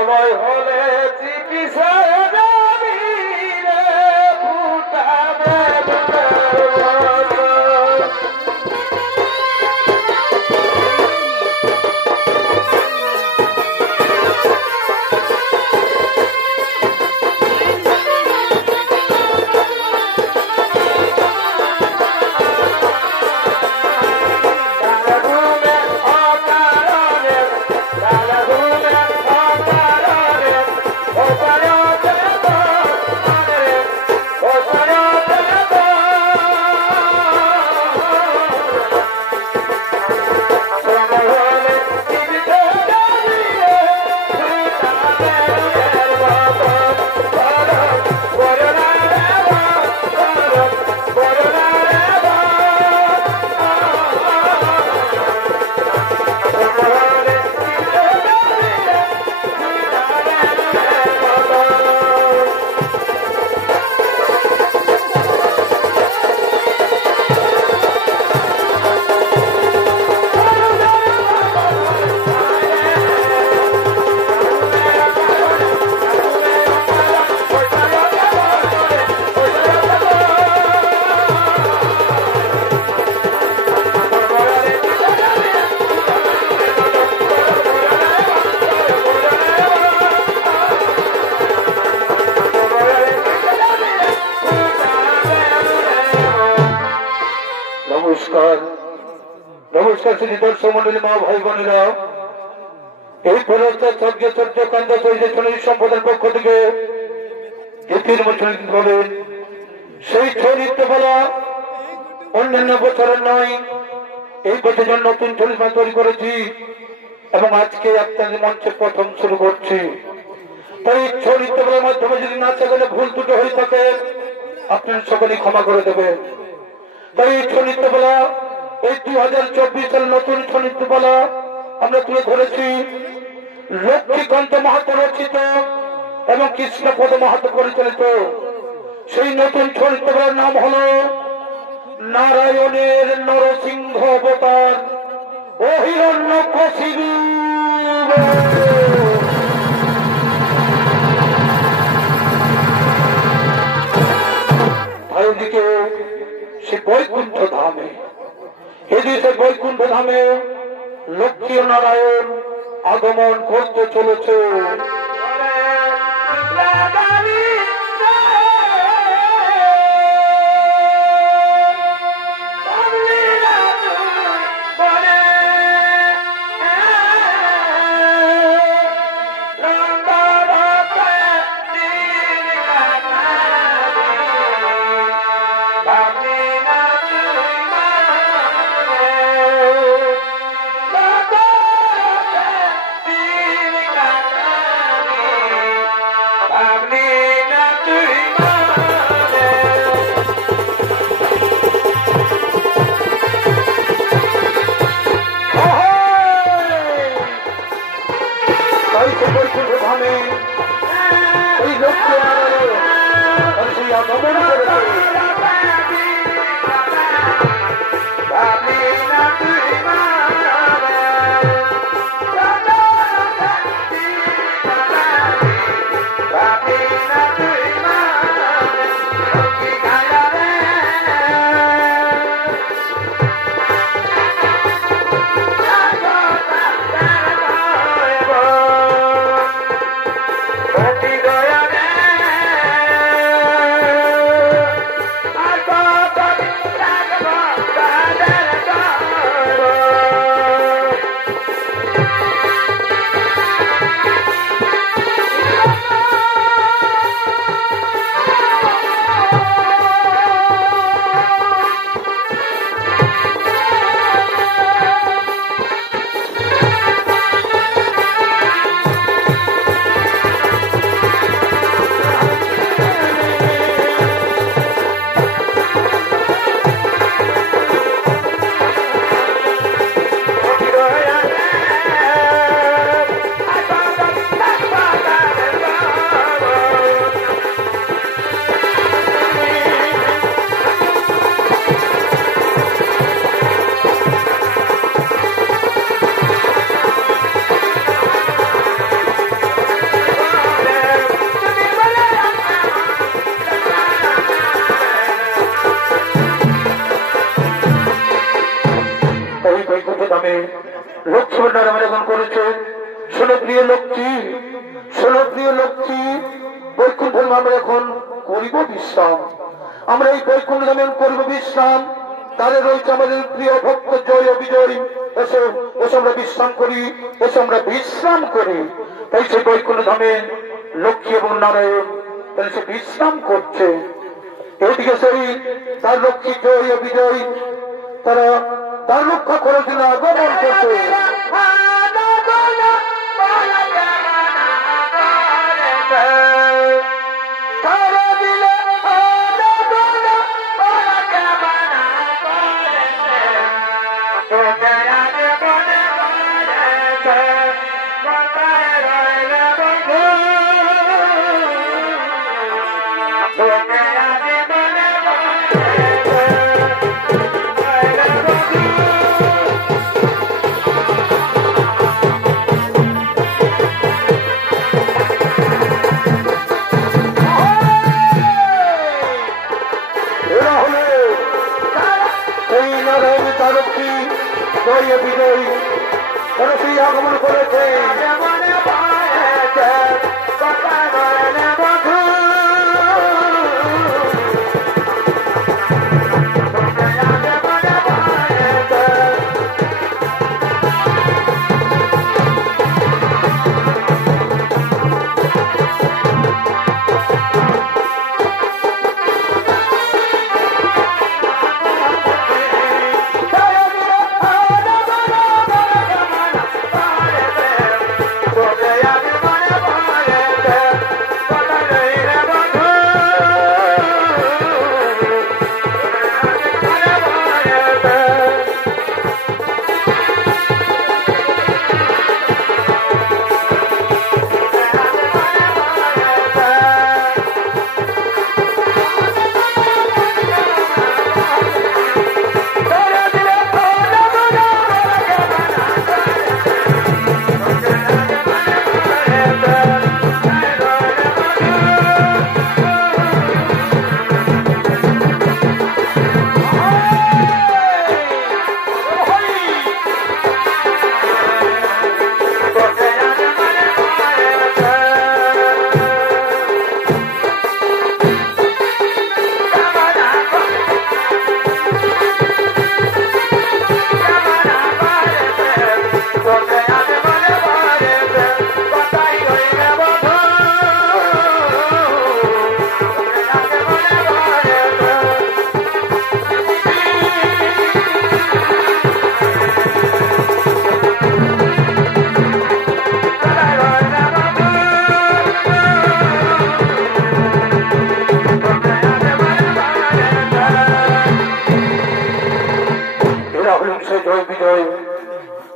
সময় হলে চিকিৎসা নমস্কার শ্রী দর্শক মন্ডলী মা ভাই বোনেরা, এই ফেরস্তার স্বর্গীয় সূর্যকান্ত চৌধুরী সম্প্রদায়ের পক্ষ থেকে দ্বিতীয় বছর বলেন সেই চরিত্র বলা অন্যান্য বছরের নয়, এই বছর নতুন চরিত্র তৈরি করেছি এবং আজকে আপনাদের মঞ্চে প্রথম শুরু করছি। তাই চরিত্র বলার মাধ্যমে যদি নাচা গেলে ভুল দুটো হয়ে থাকে আপনার সকলেই ক্ষমা করে দেবেন। তাই চরিত্র বলা এই 2024 সাল নতুন চরিত্র বলা আমরা তুলে ধরেছি লক্ষ্মীকান্ত মাহাতো রচিত এবং কৃষ্ণপদ মাহাতো পরিচালিত সেই নতুন চরিত্র বলার নাম হল নারায়ণের নরসিংহ অবতার ও হিরণ্যকশিপু। এদিকে সে বৈকুণ্ঠ ধামে, এদিকে বৈকুণ্ঠ ধামে লক্ষ্মী নারায়ণ আগমন করতে চলেছে। আমরা এই বৈকুণ্ঠ ধামে করিব বিশ্রাম। তারে রয়েছে আমাদের প্রিয় ভক্ত জয় বিজয়, এসে আমরা বিশ্রাম করি, এসে আমরা বিশ্রাম করি। তাই সেই বৈকুণ্ঠ ধামে লক্ষ্মী এবং নারায়ণ তাহলে সে বিশ্রাম করছে। এইদিকে সেই তার লক্ষ্মী জয় বিজয় তারা তার রক্ষা করার জন্য আগমন করছে। আগমন করেছে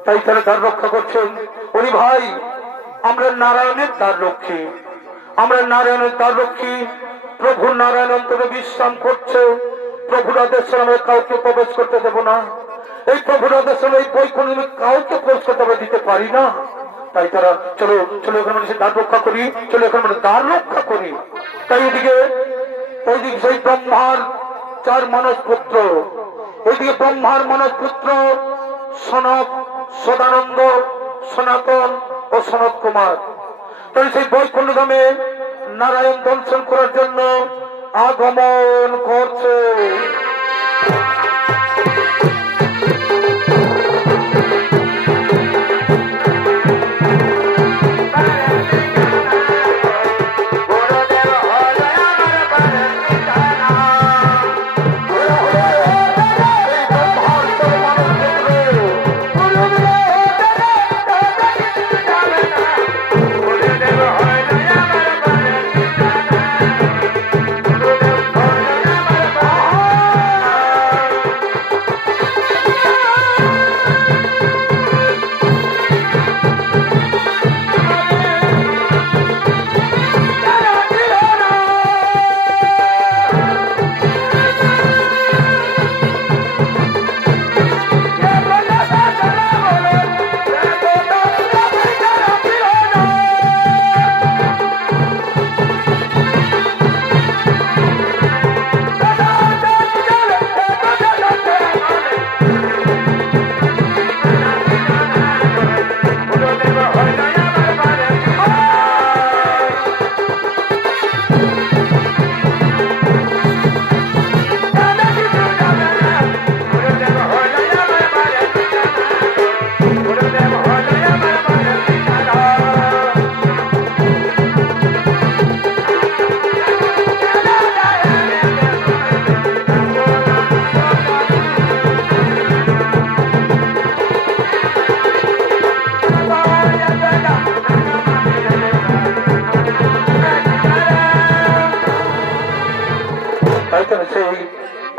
তাই তারা দ্বার রক্ষা করছেন। উনি ভাই আমরা নারায়ণের দ্বার রক্ষী, আমরা নারায়ণের দ্বার রক্ষী। প্রভু নারায়ণ অন্তরে বিশ্রাম করছে। প্রভুর আদেশ আমরা কাউকে প্রবেশ করতে দেব না। এই প্রভুর আদেশ এই বৈকুণ্ঠ কাউকে প্রবেশ করতে আমরা দিতে পারি না। তাই তারা চলো চলো এখানে মানুষের দ্বার রক্ষা করি, চলো এখানে মানে দ্বার রক্ষা করি। তাই ওইদিকে সেই ব্রহ্মার 4 মানস পুত্র, ওইদিকে ব্রহ্মার মানস পুত্র সনক, সদানন্দ, সনাতন ও সনত কুমার তাই সেই বৈকুণ্ঠ ধামে নারায়ণ দর্শন করার জন্য আগমন করছে।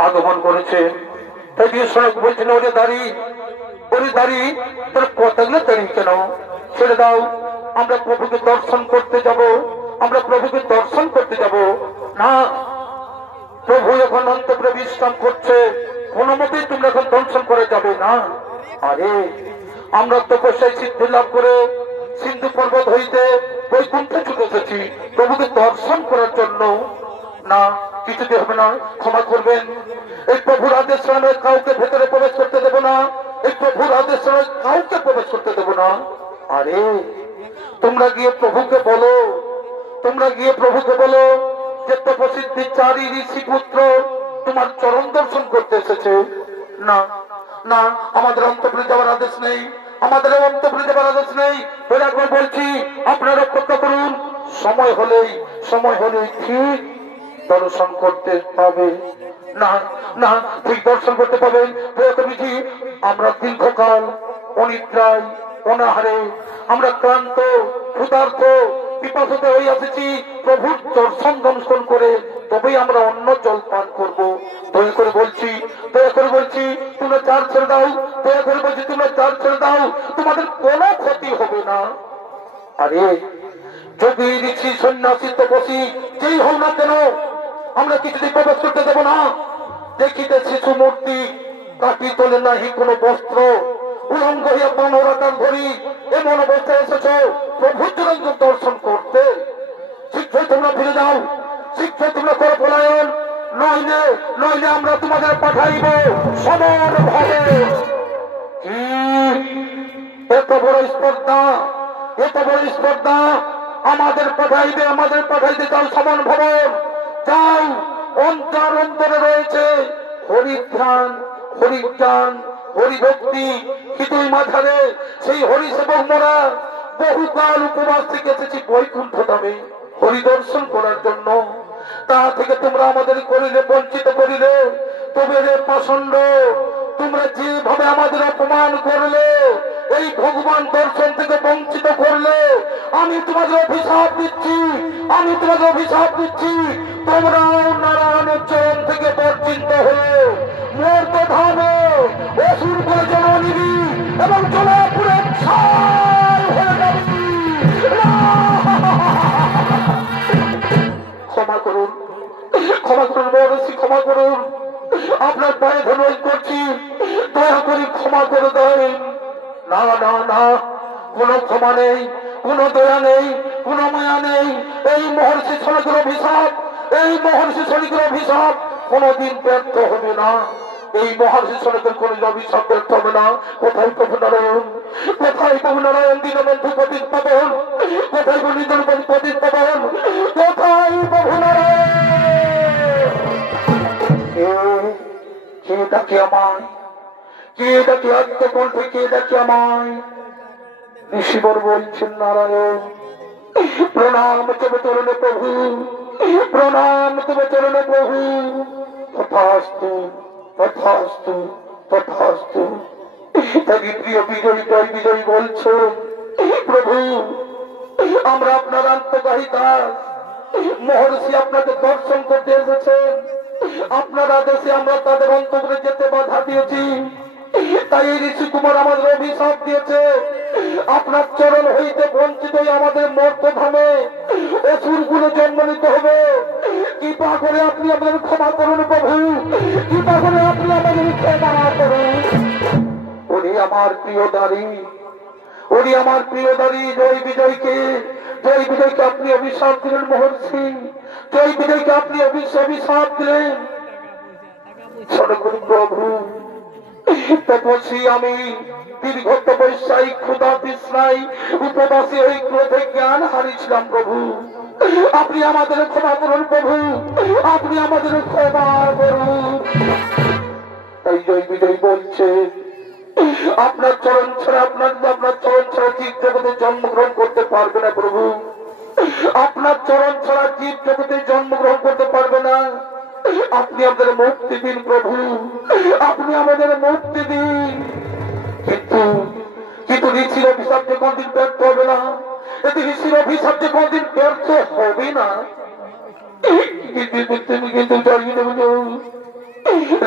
আগমন করেছে। তাই দিয়ে সড়ক বলছেন ওরে দাঁড়িয়ে তোর কথাগুলো দাঁড়িয়ে কেন, ছেড়ে দাও, আমরা প্রভুকে দর্শন করতে যাব, আমরা প্রভুকে দর্শন করতে যাব না। প্রভু এখন অন্তরে বিশ্রাম করছে, কোন মতেই তোমরা এখন দর্শন করে যাবে না। আরে আমরা তপস্যায় সিদ্ধি লাভ করে সিন্ধু পর্বত হইতে বৈকুণ্ঠে ছুটে এসেছি প্রভুকে দর্শন করার জন্য। না, কিছুতে হবে না, ক্ষমা করবেন। এই প্রভুর আদেশ আমরা কাউকে ভেতরে প্রবেশ করতে দেব না, এই প্রভুর আদেশ কাউকে প্রবেশ করতে দেব না। আরে তোমরা গিয়ে প্রভুকে বলো, তোমরা গিয়ে প্রভুকে বলো যে তপসিদ্ধি 4 ঋষি পুত্র তোমার চরণ দর্শন করতে এসেছে। না না, আমাদের অন্তপুরে যাওয়ার আদেশ নেই, আমাদের অন্তপুরে যাওয়ার আদেশ নেই। একবার বলছি আপনারা অপেক্ষা করুন, সময় হলেই ঠিক দর্শন করতে পাবে। না না, ঠিক দর্শন করতে পাবেন। প্রথমেজি আমরা দীর্ঘকাল অনিদ্রায় অনাহারে আমরা ক্লান্ত ক্ষুধার্ত পিপাসিত হয়ে আসেছি, প্রভুর দর্শন করে তবেই আমরা অন্য জল পান করবো। দয়া করে বলছি তোমরা চার ছেড়ে দাও, দয়া করে বলছি তোমরা চার ছেড়ে দাও, তোমাদের কোনো ক্ষতি হবে না। আরে যদি ঋষি সন্ন্যাসী তপসী যেই হও না কেন, আমরা কিছুতেই প্রবেশ করতে দেব না। দেখিতে শিশু মূর্তি, কাটি তোলে নাহি কোন বস্ত্র, উলঙ্গ হইয়া বনরাকার ধরি এমন অবস্থায় এসেছ প্রভুর জন্য দর্শন করতে। শীঘ্রই তোমরা ফিরে যাও, শীঘ্রই তোমরা করো পলায়ন, নইলে আমরা তোমাদের পাঠাইব সমান ভাবে। এত বড় স্পর্ধা আমাদের পাঠাইতে চাও সমান ভবন। যাও, অন্তরে রয়েছে হরিধ্যান, হরিজ্ঞান, হরিভক্তি, হৃদয় মাঝারে সেই হরি সেবক মোরা বহুকাল উপবাস থেকে এসেছি বৈকুণ্ঠ ধামে হরিদর্শন করার জন্য। তা থেকে তোমরা আমাদের বঞ্চিত করিলে, তবে রে পাষণ্ড, তোমরা যেভাবে আমাদের অপমান করলে, এই ভগবান দর্শন থেকে বঞ্চিত করলে, আমি তোমাদের অভিশাপ দিচ্ছি, তোমরাও নারায়ণের চরণ থেকে বঞ্চিত হয়ে মর্ত ধামে অসুর করে জন্ম নিবি এবং ক্ষমা করুন, ক্ষমা করুন মহর্ষি, ক্ষমা করুন। আপনার পায়ে ধন্যবাদ করছি, দয়া করে ক্ষমা করে দেন। না না না, কোন ক্ষমা নেই, কোন দয়া নেই, কোন মায়া নেই। এই মহর্ষি শ্রমিকের অভিশাপ, এই মহর্ষি শ্রমিকের অভিশাপ কোনদিন ব্যর্থ হবে না। এই মহর্ষি শ্রমিকের কোন অভিশাপ ব্যর্থ হবে না। কোথায় প্রভু নারায়ণ, কোথায় প্রভু নারায়ণ দীনবন্ধু পতিত পাবন, কোথায় নির্জন পতিত পাবন, কোথায় প্রভু নারায়ণ? কে ডাকে আমায়, কে ডাকে আত্মকণ্ঠে, কে ডাকে আমায়? ঋষিবর বলছেন নারায়ণ, প্রণাম তবে চরণে প্রভু, প্রণাম তবে চরণে প্রভু। তথাস্তু তথাস্তু তথাস্তু। তাই প্রিয় বিজয়ী, জয় বিজয়ী বলছো প্রভু, আমরা আপনার আত্মগাহী দাস, মহর্ষি আপনাকে দর্শন করতে এসেছেন। আপনার আদেশে আমরা তাদের অন্তরে যেতে বাধা দিয়েছি, তাই ঋষি কুমার আমাদের অভিশাপ দিয়েছে। আপনার চরণ হইতে বঞ্চিত হয়ে আমাদের মর্তধামে অসুরগুলো জন্ম নিতে হবে। কৃপা করে আপনি আমাদের ক্ষমা করুন প্রভু, কৃপা করে আপনি আমাদের ক্ষমা করুন। উনি আমার প্রিয় দাঁড়ি, উনি আমার প্রিয় দাঁড়ি জয় বিজয়কে, জয় বিজয়কে আপনি অভিশাপ দিলেন মহর্ষি, জয় বিজয়কে আপনি অভিশাপ দিলেন। প্রভু তপস্বী আমি দীর্ঘ তপস্যায় ক্ষুধা তৃষ্ণায় উপবাসী ওই ক্রোধে জ্ঞান হারিয়েছিলাম প্রভু, আপনি আমাদের ক্ষমা করুন প্রভু, আপনি আমাদের ক্ষমা করুন। তাই জয় বিজয় বলছে আপনার চরণ ছাড়া, আপনার চরণ ছাড়া জীব জগতে জন্মগ্রহণ করতে পারবে না প্রভু, আপনার চরণ ছাড়া জীব জগতে জন্মগ্রহণ করতে পারবে না। আপনি আমাদের মুক্তি দিন প্রভু, আপনি আমাদের মুক্তি দিন। কিন্তু কিন্তু ঋষির অভিশাপ যে কোনদিন ব্যর্থ হবে না, এতে ঋষির অভিশাপ যে কোনদিন ব্যর্থ হবে না। কিন্তু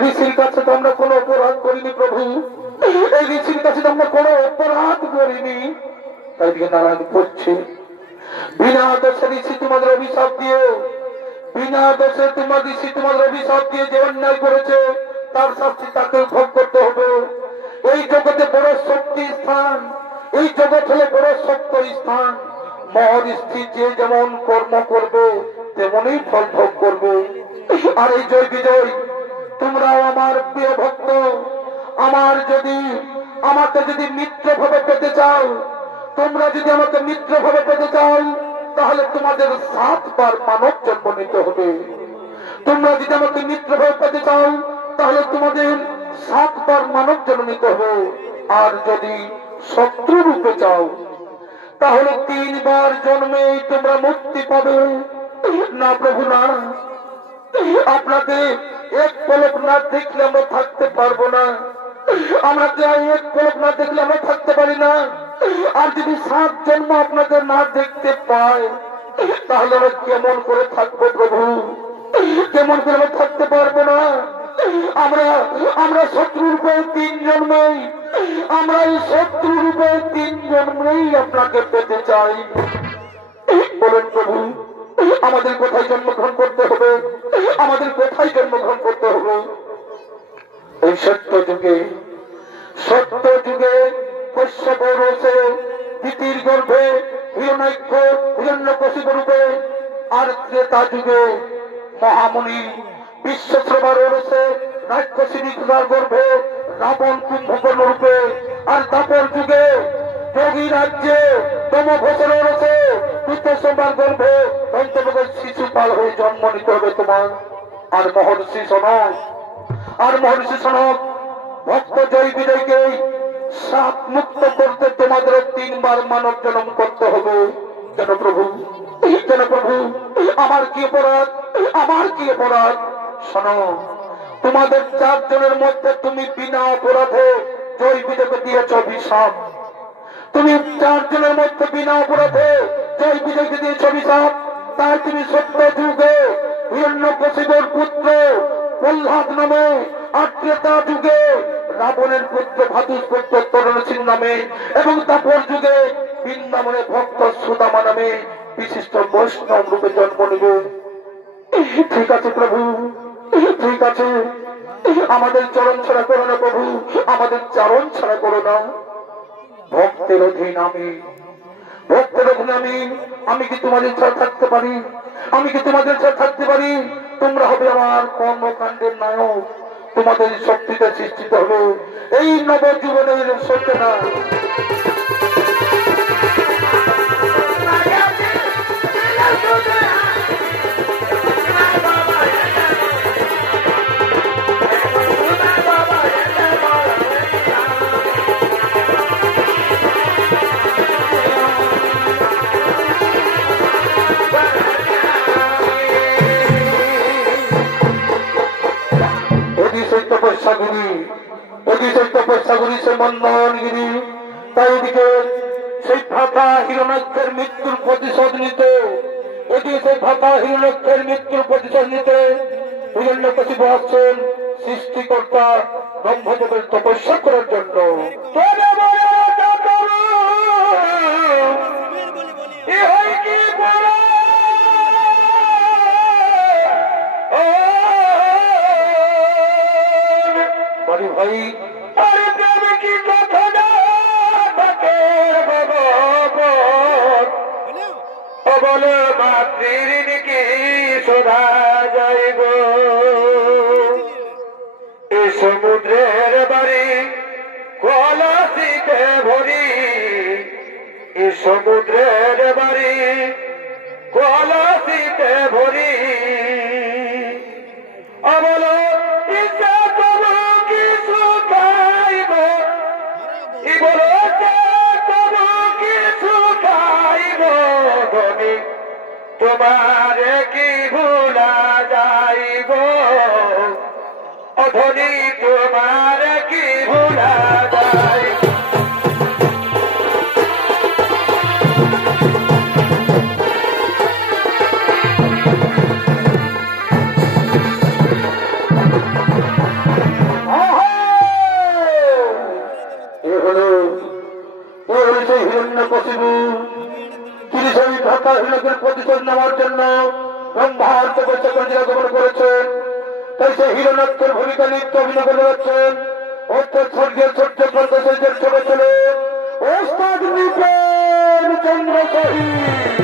ঋষির কাছে তো আমরা কোনো অপরাধ করিনি প্রভু, এই ঋষির কাছে তো আমরা কোনো অপরাধ করিনি। তাই দিকে নারায়ণ করছে, বিনা দোষে ঋষি তোমাদের অভিশাপ দিয়ে, বিনা দোষে তোমার ঋষি তোমাদের অভিশাপ দিয়ে যে অন্যায় করেছে তার শাস্তি তাকে ভোগ করতে হবে। এই জগতে বড় শক্তি স্থান, এই জগৎ হলো বড় শক্ত স্থান। মহর্ষি যে যেমন কর্ম করবে তেমনই ফল ভোগ করবে। আর এই জয় বিজয় তোমরাও আমার প্রিয় ভক্ত, আমাকে যদি মিত্র ভাবে পেতে চাও, তোমরা যদি আমাকে মিত্র ভাবে পেতে চাও, তাহলে তোমাদের 7 বার মানব জন্ম নিতে হবে। তোমরা যদি আমাকে মিত্র ভাবে পেতে চাও, তাহলে তোমাদের 7 বার মানব জন্ম নিতে হবে। আর যদি শত্রু রূপে চাও, তাহলে 3 বার জন্মেই তোমরা মুক্তি পাবে। না প্রভু না, আপনাকে এক পলক না দেখলে আমরা থাকতে পারবো না, আমাকে এক পলক না দেখলে আমরা থাকতে পারি না। আর যদি 7 জন্ম আপনাকে না দেখতে পাই, তাহলে আমরা কেমন করে থাকবো প্রভু, কেমন করে আমরা থাকতে পারবো না। আমরা শত্রু রূপে 3 জন্মেই, আমরা এই শত্রু রূপে 3 জন্মেই আপনাকে পেতে চাই। বলেন প্রভু, আমাদের কোথায় জন্মগ্রহণ করতে হবে, আমাদের কোথায় জন্মগ্রহণ করতে হবে? এই সত্য যুগে কশ্যপ রয়েছে দিতির গর্ভে হিরণ্যকশিপু রূপে, আর ত্রেতা যুগে মহামুনি বিশ্বশ্রবা রয়েছে রাক্ষসিনী গর্ভে রাবণ কুম্ভকর্ণ রূপে, আর দাপর যুগে যোগী রাজ্যে তমঘোষণ রয়েছে পুত্রসম্ভার গর্ভে দন্তভোগের শিশুপাল হয়ে জন্ম নিতে হবে তোমার। আর মহর্ষি সনক ভক্ত জয় বিজয়কে সাপ মুক্ত করতে তোমাদের 3 বার মানব জন্ম করতে হবে। কেন প্রভু, কেন প্রভু, আমার কি অপরাধ, আমার কি অপরাধ? শোনো, তোমাদের 4 জনের মধ্যে তুমি বিনা অপরাধে জয় বিজয়কে দিয়েছ অভিশাপ। তুমি 4 জনের মধ্যে বিনা অপরাধে জয় বিজয়কে দিয়েছ অভিশাপ। তাই তুমি সত্য যুগে হিরণ্যকশিপুর পুত্র প্রহ্লাদ নামে, আর ত্রেতা যুগে রাবণের পুত্র ভাতুষ পুত্র তরণসীন নামে, এবং তাপর যুগে বৃন্দাবনের ভক্ত সুদামা নামে বিশিষ্ট বৈষ্ণব রূপে জন্ম নেবে। ঠিক আছে প্রভু, ঠিক আছে, আমাদের চরণ ছাড়া করো না প্রভু, আমাদের চরণ ছাড়া করো না। ভক্তের অধীন আমি, ভক্তের অধীন আমি। আমি কি তোমাদের ছাড়া থাকতে পারি? আমি কি তোমাদের ছাড়া থাকতে পারি? তোমরা হবে আমার কর্মকাণ্ডের নায়ক। তোমাদের শক্তিতে সৃষ্টিত হবে এই নবজীবনের সূচনা। তপস্যাগুলি, অতিশয় তপস্যাগুলি সে মন্দনগিরি। তাই এদিকে সেই ভ্রাতা হিরণ্যাক্ষের মৃত্যুর প্রতিশোধ নিতে, এদিকে সেই ভ্রাতা হিরণ্যাক্ষের মৃত্যুর প্রতিশোধ নিতে হিরণ্যকশিপু আসছেন সৃষ্টিকর্তা ব্রহ্মদেবের তপস্যা করার জন্য। ভাই কি কথা বলে মাতৃ কি শোধা যাইব, এ সমুদ্রের বাড়ি কলসিতে ভরি, এ সমুদ্রের বাড়ি কলসিতে ভরি। অবল ইচ্ছা তবু কিছু খাইব, ই বলো তবু কিছু খাইব, ধনী তোমারে কি ভুলা যাইব, অধনী তোমারে কি ভুলা যাইব। হিরণ্যকশিপু তিনি সেই ভ্রাতা হিরণ্যকের প্রতিশোধ নেওয়ার জন্য ব্রহ্মার তপস্যা করে আগমন করেছেন। তাই সেই হিরণ্যকের ভূমিকা নিত্য অভিনয় করে যাচ্ছেন। অর্থাৎ স্বর্গের ছোট্ট প্রদেশের ছোট ছেলে ওস্তাদ নৃপেন চন্দ্র শহীদ।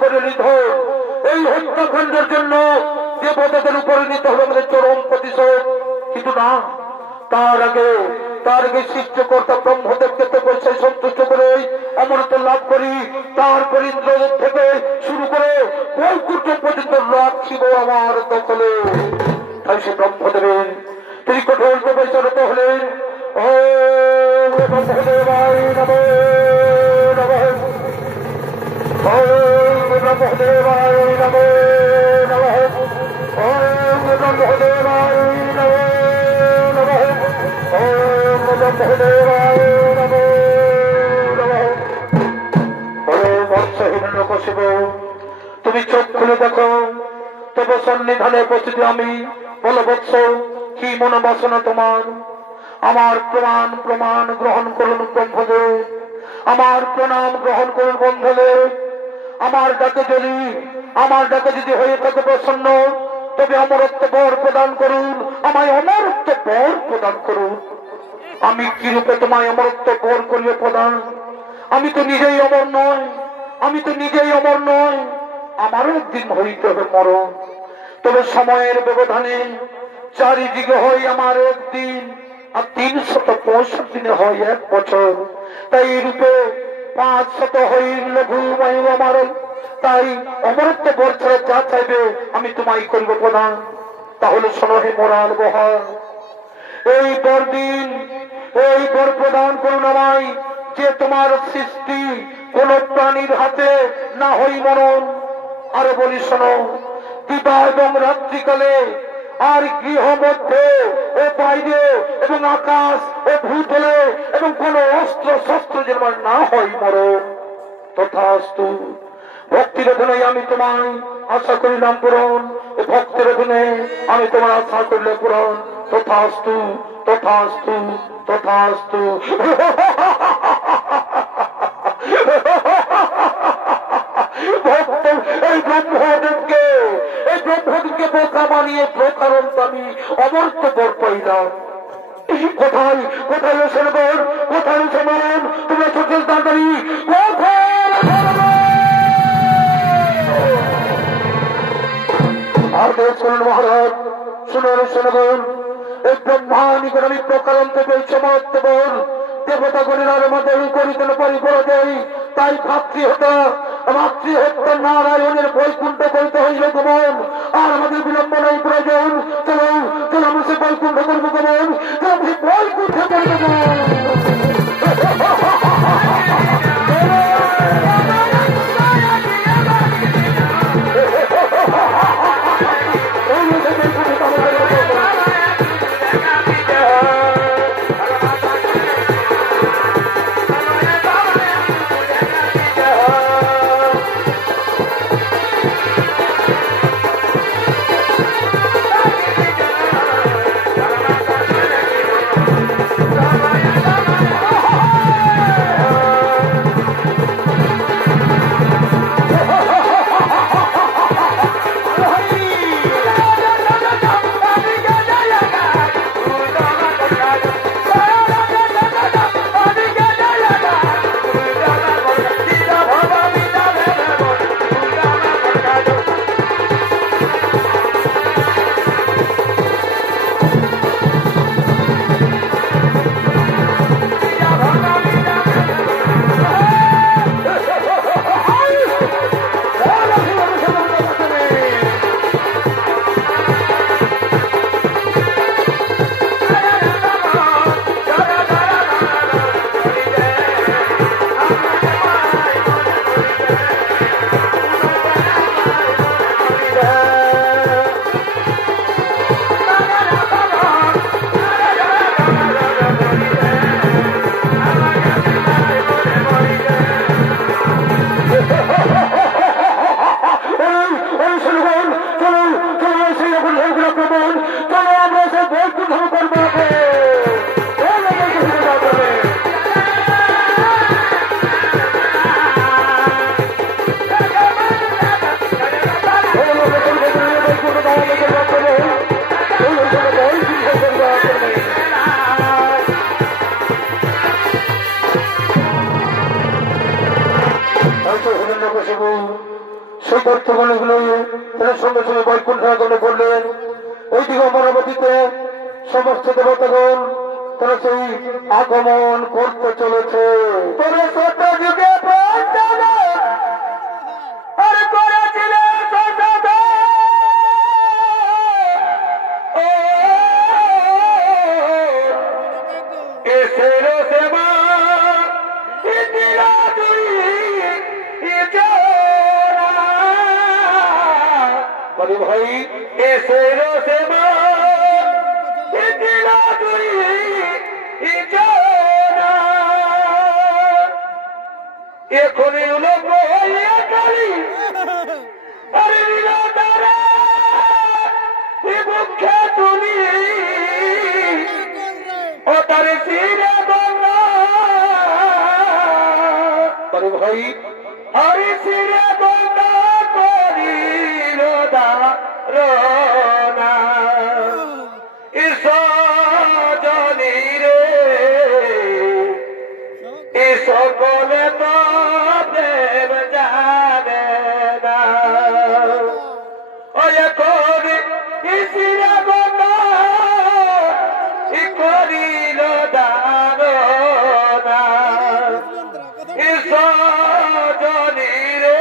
করে নিধন, এই হত্যাকাণ্ডের জন্য দেবতাদের উপরে নিতে হবে আমাদের চরম প্রতিশোধ। কিন্তু না, তার আগে সৃষ্টিকর্তা ব্রহ্মদেবকে তো পয়সায় সন্তুষ্ট করে অমরত্ব লাভ করি। তারপর ইন্দ্রদেব থেকে শুরু করে বৈকুণ্ঠ পর্যন্ত রাখিব আমার দখলে। তাই সে ব্রহ্মদেবের তিনি কঠোর তপস্যারত হলেন। ও ব্রহ্মদেবায় নমঃ নমঃ, ওম ব্রহ্মদেবায় নমঃ নমঃ, ওম ব্রহ্মদেবায় নমঃ নমঃ, ওম ব্রহ্মদেবায় নমঃ নমঃ। ওরে বৎসহীন লোকশিব, তুমি চোখ খুলে দেখো, তবে সন্নিধানে উপস্থিত আমি। বলো বৎস, কি মনোবাসনা তোমার? আমার প্রমাণ গ্রহণ করুন ব্রহ্মদেব, আমার প্রণাম গ্রহণ করুন ব্রহ্মদেব। আমার ডাকে যদি হয়ে থাকে প্রসন্ন, তবে অমরত্ব বর প্রদান করুন, আমায় অমরত্ব বর প্রদান করুন। আমি কি রূপে তোমায় অমরত্ব বর করিয়ে প্রদান? আমি তো নিজেই অমর নয়, আমারও একদিন হইতে হবে মরণ। তবে সময়ের ব্যবধানে চারিদিকে হয় আমার একদিন, আর 365 দিনে হয় 1 বছর। তাই এই রূপে 500 হইল ঘুমাই আমার। তাই অমরত্ব বর ছাড়া যা চাইবে আমি তোমায় করিব প্রদান। তাহলে শোনো হে মোরাল বহার, এই বর প্রদান করুন আমায়, যে তোমার সৃষ্টি কোন প্রাণীর হাতে না হই মরণ। আরো বলি শোনো, দিবা এবং রাত্রিকালে আর গৃহ মধ্যে ও বাইরে এবং আকাশ ও ভূতলে এবং কোন অস্ত্র শস্ত্র যেন না হয় মরণ। তথাস্তু। ভক্তির অধীনে আমি তোমায় আশা করিলাম পূরণ, ভক্তের অধীনে আমি তোমার আশা করিলে পূরণ। তথাস্তু তথাস্তু তথাস্তু। ভক্ত এই ব্রহ্মদেবকে বোকা বানিয়ে প্রকারণ আমি অমর্ত্য বর পাইলাম। কোথায় শোনবর, কোথায় শোনন তোমরা চোখের দাঁড়ি, মহারাজ শুনবেন। এই ব্রহ্মানিকর আমি প্রকারণ থেকে সমর্থ বল দেবতাগণের মধ্যে করিতে পরিপরাজয়। তাই মাতৃহত্যা নারায়ণের বৈকুণ্ঠ করিতে হইল গমন। আর আমাদের বিলম্ব নাই প্রয়োজন। চলো আমরা সে বৈকুণ্ঠ করবো গমন, বৈকুণ্ঠ করবো গমন। Bye. তথ্যগুলো তারা সঙ্গে সঙ্গে বৈকুণ্ঠ আগমনে করলেন। ওইদিকে অমরাবতীতে সমস্ত দেবতাগণ তারা সেই আগমন করতে চলেছে। যুগে ভাই এসেরো সেবা এখনই লোক হইয়া কালী বুক্ষে তুলি ও তার শিরে বন্ধ ভাই হরি শিরে বন্ধ করিল দারনা ঈশ্বরজনী রে এ সকলে তো প্রেম জানে না ওই করি শিরে বন্ধ করিল দারনা ঈশ্বরজনী রে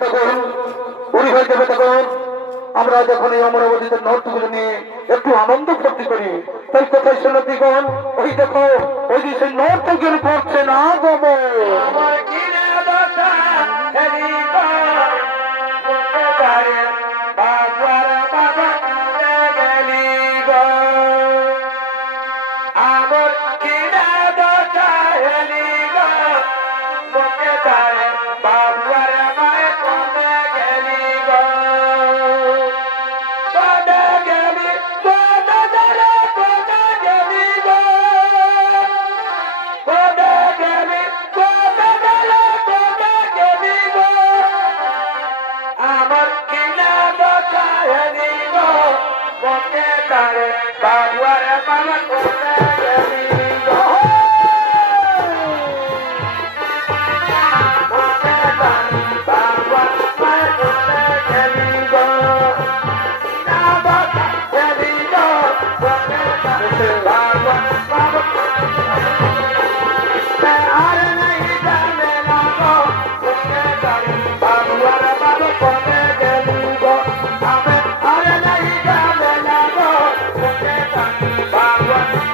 তখন উড়ি হয়ে যাবে তখন আমরা যখন এই অমরাবতীতে মুহূর্তগুলো নিয়ে একটু আনন্দ ফুর্তি করি তাই কোথায় শুনতিগণ ওই দেখো ওই যে সেই নর্তকীর করছে না গো Bye.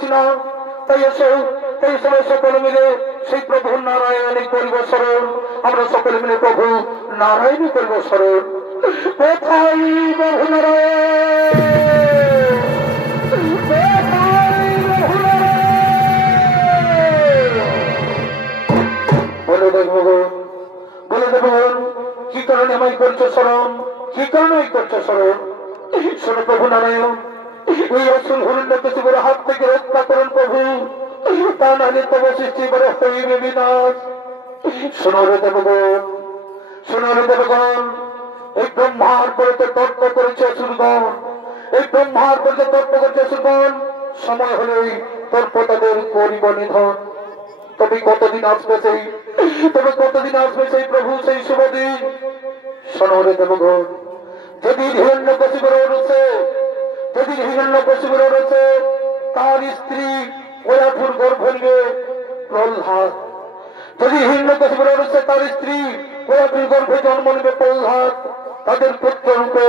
পারছি না, তাই সবাই সকলে মিলে সেই প্রভু নারায়ণী করব স্মরণ। আমরা সকলে মিলে প্রভু নারায়ণী করব স্মরণ। কোথায় প্রভু বলে দেখুন কি কারণে আমায় করছো স্মরণ, কি কারণে করছো স্মরণ? শোনো প্রভু নারায়ণ, এই অসুল হিরণ্যকশিপুর হাত থেকে রক্ষা করুন প্রভু, তা নাহলে তব সৃষ্টি করে হইবে বিনাশ। শোনো রে দেবগণ, শোনো রে দেবগণ, এই ব্রহ্মার পরে তর্ক করেছে অসুরগণ, এই ব্রহ্মার পরে তর্ক করেছে অসুরগণ। সময় হলেই তর্ক তাদের করিব নিধন। তবে কতদিন আসবে সেই প্রভু সেই শুভ দিন? শোনো রে দেবগণ, যেদিন হিরণ্যকশিপুর রয়েছে তার স্ত্রী কয়াঠুর গর্ভ নিবে প্রহ্লাদ, যদি হিরণ্যকশিপুর রয়েছে তার স্ত্রী কয়াঠুর গর্ভে জন্ম নিবে প্রহ্লাদ তাদের পুত্র রূপে।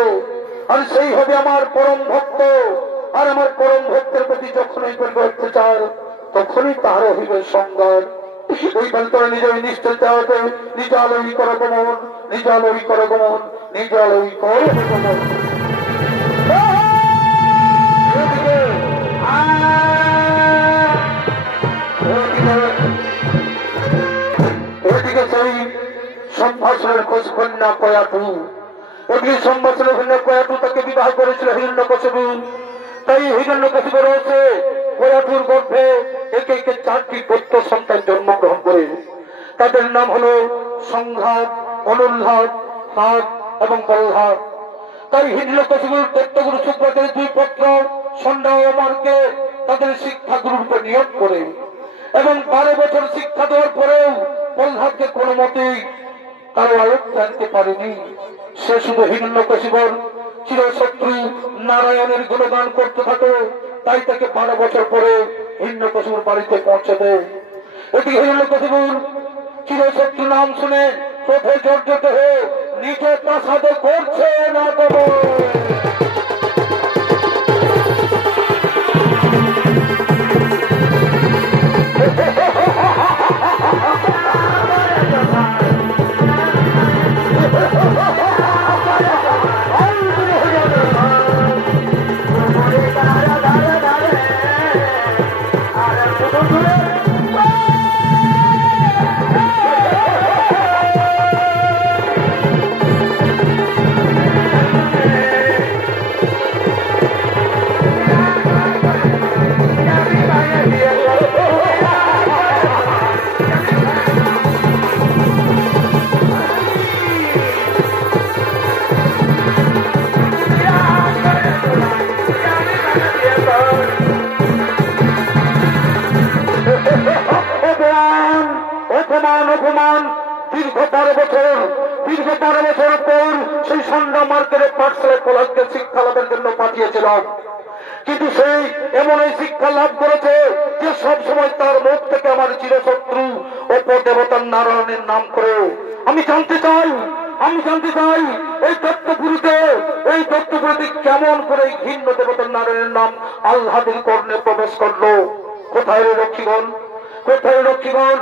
আর সেই হবে আমার পরম ভক্ত, আর আমার পরম ভক্তের প্রতি যখনই করবে অত্যাচার তখনই তাহার হইবে সংঘাত। এই বলতরে নিজেই নিশ্চয় চাওয়াতে নিজালয়ী কর গমন, নিজালয়ী কর গমন, নিজালয়ী কর গমন। ওইদিকে সেই সম্ভাষণের খোঁজ কন্যা কয়াটু, ওইদিকে সম্ভাষণের কন্যা কয়াটু তাকে বিবাহ করেছিল হিরণ্যকশিপু। তাই হিরণ্যকশিপু রয়েছে কয়াটুর গর্ভে একে একে 4টি পুত্র সন্তান জন্মগ্রহণ করে। তাদের নাম হলো সংঘাত, অনুল্লাদ, হাত এবং প্রহ্লাদ। তাই হিরণ্যকশিপুর দত্তগুরু শুক্রাচার্য 2 পুত্র সন্ধ্যা ও অমরকে তাদের শিক্ষাগুরু রূপে নিয়োগ করে এবং 12 বছর শিক্ষা দেওয়ার পরেও প্রহ্লাদকে কোনো মতেই কারো আয়ত্তে আনতে পারেনি। সে শুধু হিরণ্যকশিপুর চিরশত্রু নারায়ণের গুণগান করতে থাকে। তাই তাকে 12 বছর পরে হিরণ্যকশিপুর বাড়িতে পৌঁছে দেয়। এটি হিরণ্যকশিপুর চিরশত্রু নাম শুনে ক্রোধে জর্জরিত হয়ে নিজের প্রাসাদে করছে না দেবো। দীর্ঘ 12 বছর পর সেই সন্ধ্যা মার্কেটের পাঠশালায় প্রহ্লাদকে শিক্ষা লাভের জন্য পাঠিয়েছিলাম। কিন্তু সেই এমন এই শিক্ষা লাভ করেছে যে সব সময় তার মুখ থেকে আমার চিরশত্রু উপদেবতার নারায়ণের নাম করে। আমি জানতে চাই এই দত্তপুরীতে কেমন করে ঘৃণ্য দেবতার নারায়ণের নাম আল্লাহের কর্ণে প্রবেশ করলো। কোথায় রক্ষীগণ, কোথায় রক্ষীগণ,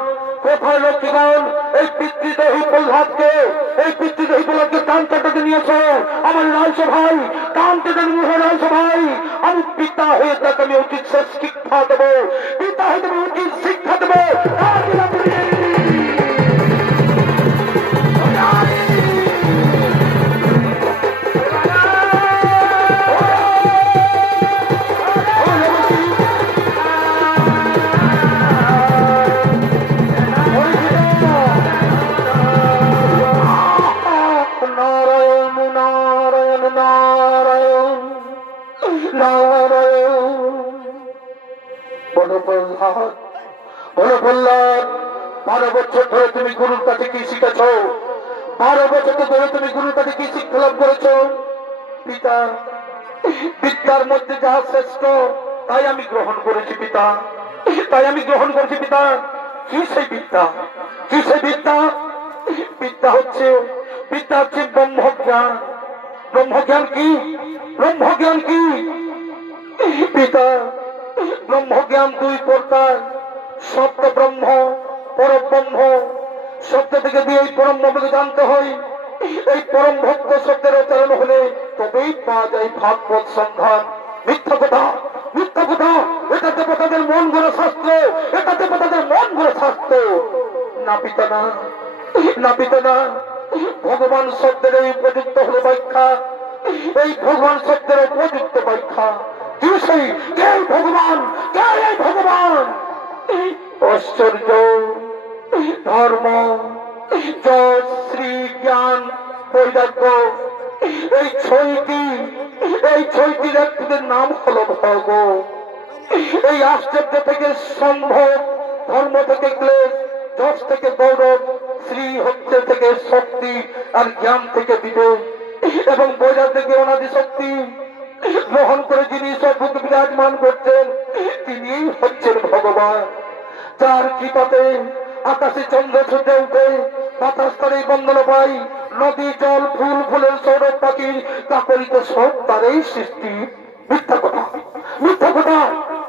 কোথায় লক্ষ্মীগণ? এই পিতৃদেহী প্রহ্লাদকে কান কাটাতে নিয়েছ আমার লালসা ভাই, কান কেটে নিয়েছ লালসা ভাই। আমি পিতা হয়ে তাকে আমি উচিত শিক্ষা দেবো, পিতা হয়ে তুমি উচিত শিক্ষা দেবো। প্রহ্লাদ 12 বছর ধরে তুমি গুরুর কাছে কি শিখেছ? 12 বছর ধরে তুমি গুরুর কাছে কি শিক্ষা লাভ করেছ? পিতা, বিদ্যার মধ্যে যাহা শ্রেষ্ঠ তাই আমি গ্রহণ করেছি পিতা, তাই আমি গ্রহণ করেছি পিতা। কি সেই বিদ্যা? কি সেই বিদ্যা? বিদ্যা হচ্ছে ব্রহ্মজ্ঞান। ব্রহ্মজ্ঞান কি? ব্রহ্মজ্ঞান কি পিতা? ব্রহ্মজ্ঞান দুই প্রকার, শব্দ ব্রহ্ম, পরব্রহ্ম। শব্দ থেকে দিয়ে এই পরম ব্রহ্মকে জানতে হয়। এই পরম ভক্ত শব্দের উচ্চারণ হলে তবেই পাওয়া যায় ভাগবত সন্ধান। মিথ্যা কথা, মিথ্যা কথা। এটা দেবতাদের মন গড়া শাস্ত্র, এটা দেবতাদের মন গড়া শাস্ত্র। না পিতা না, না পিতা না। ভগবান শব্দের এই উপযুক্ত হলো ব্যাখ্যা, এই ভগবান শব্দের উপযুক্ত ব্যাখ্যা। কি সেই কে ভগবান, কে এই ভগবান? ঐশ্বর্য, ধর্ম, যশ, শ্রী, জ্ঞান, বৈরাগ্য, এই ছয়টি ব্যক্তিদের নাম হলো ভগ। এই আশ্চর্য থেকে সম্ভব, ধর্ম থেকে ক্লেশ, যশ থেকে গৌরব, শ্রী হচ্ছে থেকে শক্তি, আর জ্ঞান থেকে বিবেক, এবং বৈরাগ্য থেকে অনাদি শক্তি গ্রহণ করে যিনি সর্বকে বিরাজমান করছেন তিনি হচ্ছেন ভগবান। যার কৃপাতে আকাশে চন্দ্র ছুটে উঠে, বাতাস তারে বন্দনা পাই, নদী জল ফুল ফুলের সৌরভ পাখির কাকরিত সব তারই সৃষ্টি। মিথ্যা কথা, মিথ্যা কথা,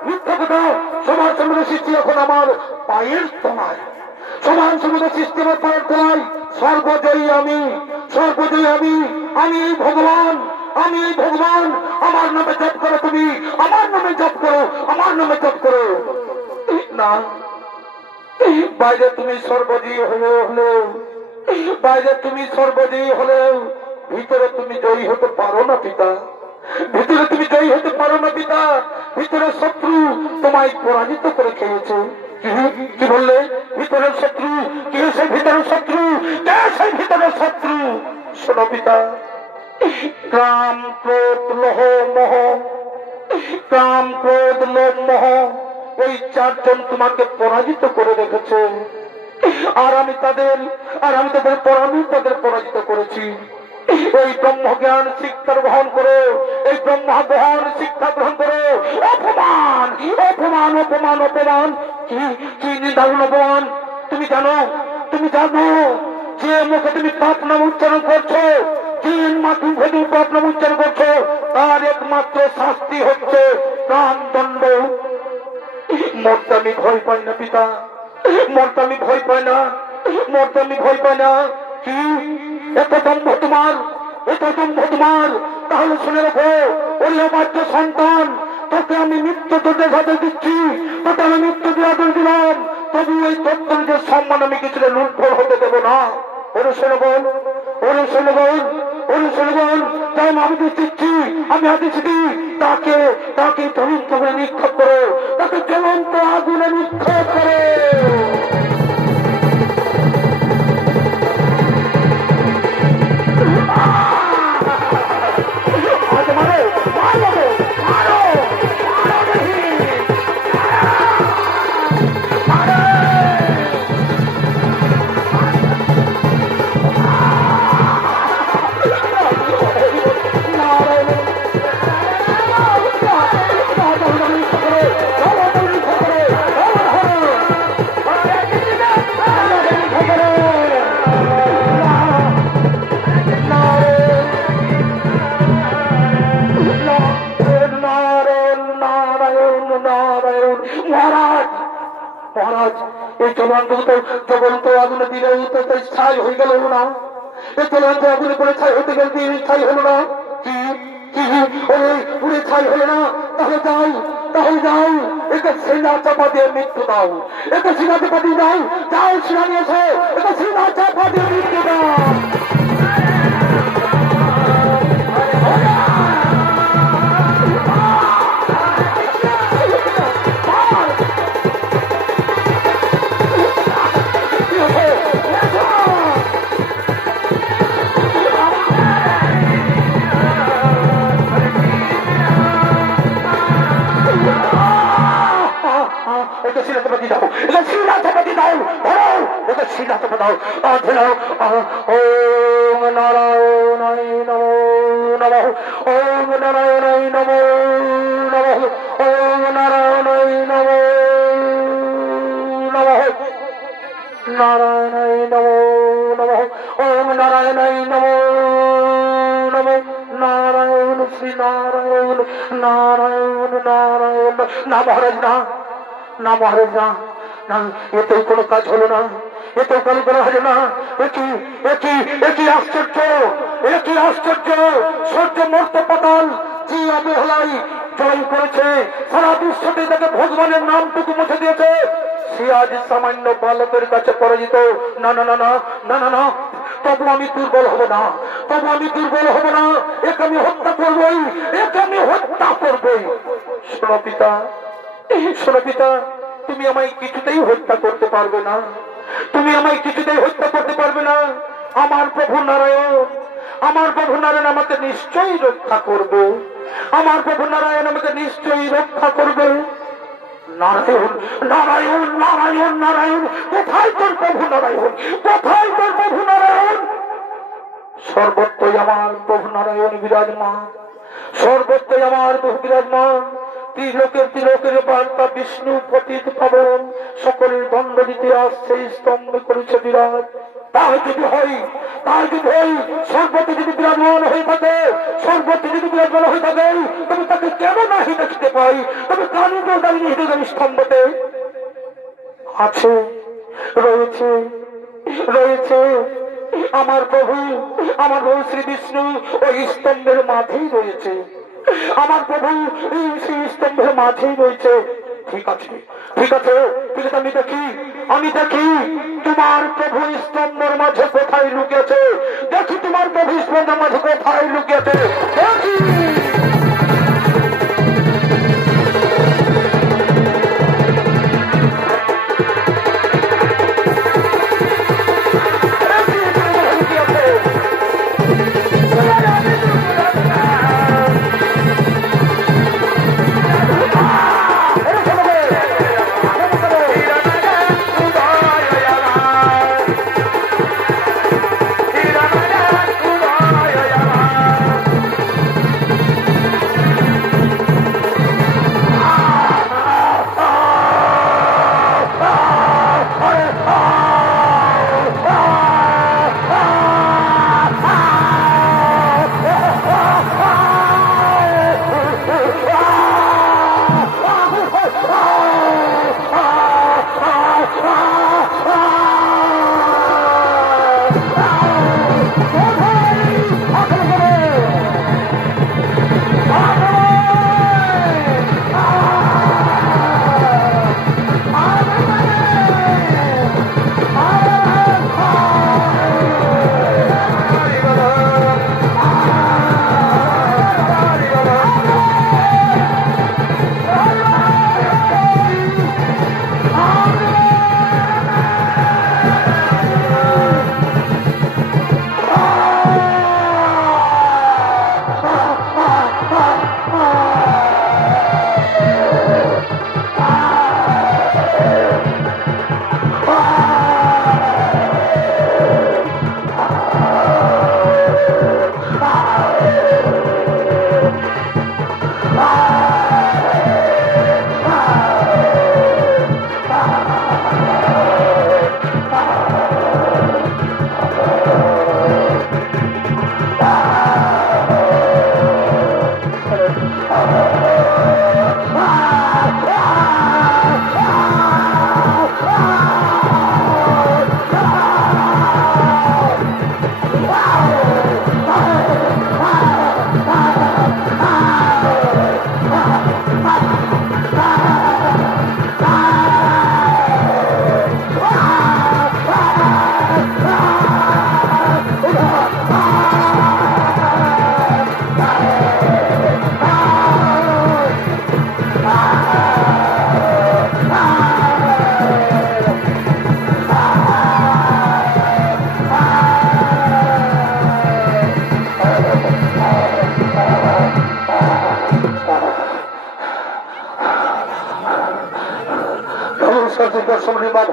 মিথ্যা কথা। সমাজ সমুদ্র সৃষ্টি এখন আমার পায়ের তলায়, সমান সমুদ্র সৃষ্টি আমার পায়ের তলায়। সর্বজয়ী আমি, সর্বজয়ী আমি, আমি এই ভগবান, আমি এই ভগবান। আমার নামে জপ করো তুমি, আমার নামে জপ করো, আমার নামে জপ করো। না, বাইরে তুমি সর্বজয়ী হলেও, বাইরে তুমি সর্বজয়ী হলেও ভিতরে তুমি জয়ী হতে পারো না পিতা, ভিতরে তুমি জয়ী হতে পারো না পিতা। ভিতরে শত্রু তোমায় পরাজিত করে খেয়েছে। কি বললে? ভিতরের শত্রু। কে সেই ভিতরের শত্রু? কে সেই ভিতরের শত্রু? শোনো পিতা, কাম, ক্রোধ, লোহ, মোহ। কাম, ক্রোধ, লোভ, মোহ, এই চারজন তোমাকে পরাজিত করে রেখেছে। আর আমি তাদের পরাজিত করেছি। এই ব্রহ্মজ্ঞান শিক্ষা গ্রহণ করো, এই ব্রহ্মজ্ঞান শিক্ষা গ্রহণ করো। অপমান, অপমান, অপমান, অপমান। কি নির্ধারণ অপমান? তুমি জানো, তুমি জানো যে মুখে তুমি পাপ নাম উচ্চারণ করছো, যে মাধ্যমে তুমি পাপ নাম উচ্চারণ করছো, তার একমাত্র শাস্তি হচ্ছে প্রাণদণ্ড। মরতে আমি ভয় পাই না পিতা, মরতে আমি ভয় পাই না, মরতে আমি ভয় পাই না। কি এত দম্ভ তোমার, এত দম্ভ তোমার? তাহলে শুনে রাখো, ওই অবাধ্য সন্তান, তোকে আমি মৃত্যু তোদের সাথে দিচ্ছি, তোকে আমি মৃত্যু দিয়ে দিলাম, তবু এই তত্ত্বের যে সম্মান আমি কিছুটা লুণ্ঠন হতে দেবো না। ওরে শুনে বল, ওরে শুনে বল, ওরে শুনে বল, তাই আমি দিচ্ছি, আমি আদেশ দিই, তাকে তাকে জ্বলন্ত করে নিক্ষেপ করো, তাকে জ্বলন্ত আগুনে নিক্ষেপ করো। এই চলন্ত জগন তো আগুনে দিলেও তো ছাই হয়ে গেল না, এই চলন্ত আগুনে করে ছাই হতে গেলে ছাই হলো না। কি পুরে ছাই হলো না? তাহলে যাই, তাহলে যাই, একে সিনা চাপা দিয়ে মৃত্যু দাও, একে সিনা চাপা দিয়ে দাও, যাও সিনা নিয়েছে, একে সিনা চাপা দিয়ে মৃত্যু দাও। ওম নারায়ণায় নমো নমঃ, ওম নারায়ণায় নমো নমঃ, ওম নারায়ণায় নমো নমঃ, নারায়ণায় নমো নমঃ, ওম নারায়ণায় নমো নমঃ, নারায়ণ শ্রী নারায়ণ নারায়ণ নারায়ণ। না মহারাজ না, না মহারাজ না, না, এতেও কোনো কাজ হলো না, এতেও কাজ করা হলো না। একই আশ্চর্য, একই আশ্চর্য। সূর্য মর্ত পাতাল যে অবহেলায় জয় করেছে, সারা বিশ্বতে তাকে ভগবানের নামটুকু মুছে দিয়েছে, সে আজ সামান্য বালকের কাছে পরাজিত। না না না না না না না, তবু আমি দুর্বল হব না, তবু আমি দুর্বল হব না। একে আমি হত্যা করবই, একে আমি হত্যা করবই। শোনো পিতা, শোনো পিতা, তুমি আমায় কিছুতেই হত্যা করতে পারবে না, তুমি আমায় কিছুতেই হত্যা করতে পারবে না। আমার প্রভু নারায়ণ, আমার প্রভু নারায়ণ আমাকে নিশ্চয়ই রক্ষা করবে, আমার প্রভু নারায়ণ আমাকে নিশ্চয়ই রক্ষা করবে। নারায়ণ নারায়ণ নারায়ণ নারায়ণ, কোথায় তোর প্রভু নারায়ণ, কোথায় তোর প্রভু নারায়ণ? সর্বত্রই আমার প্রভু নারায়ণ বিরাজমান, সর্বত্রই আমার প্রভু বিরাজমান। ত্রিলোকের বার্তা বিষ্ণু পতিত পাবন, সকলের দণ্ড দিতে আসছে, স্তম্ভ করেছে বিরাট। তাই যদি হয়, তাই যদি হয়, সর্বত্র যদি বিরাজমান হয়ে থাকে, সর্বত্র যদি বিরাজমান হয়ে থাকে, তবে তাকে কেন নাহি দেখতে পাই? তবে কানিত দাঁড়িয়ে হৃদয় স্তম্ভতে আছে, রয়েছে, রয়েছে আমার প্রভু, আমার প্রভু শ্রী বিষ্ণু ওই স্তম্ভের মাঝেই রয়েছে, আমার প্রভু এই শ্রী স্তম্ভের মাঝেই রয়েছে। ঠিক আছে, ঠিক আছে, ঠিক আছে, আমি দেখি, আমি দেখি তোমার প্রভু স্তম্ভের মাঝে কোথায় লুকিয়েছে, দেখি তোমার প্রভু স্তম্ভের মাঝে কোথায় লুকিয়েছে, দেখি।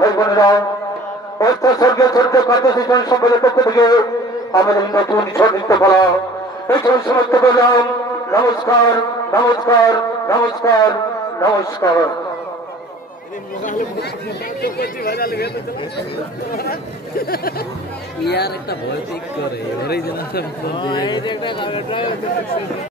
ভাই বোনেরা, স্বর্গীয় চরিত্র কার্যসূচন সম্পদের পক্ষ থেকে আমাদের নতুন সন্নিহিত করা এই সমাপ্ত করলাম। নমস্কার, নমস্কার, নমস্কার, নমস্কার। ইয়ার একটা ভয় ঠিক করে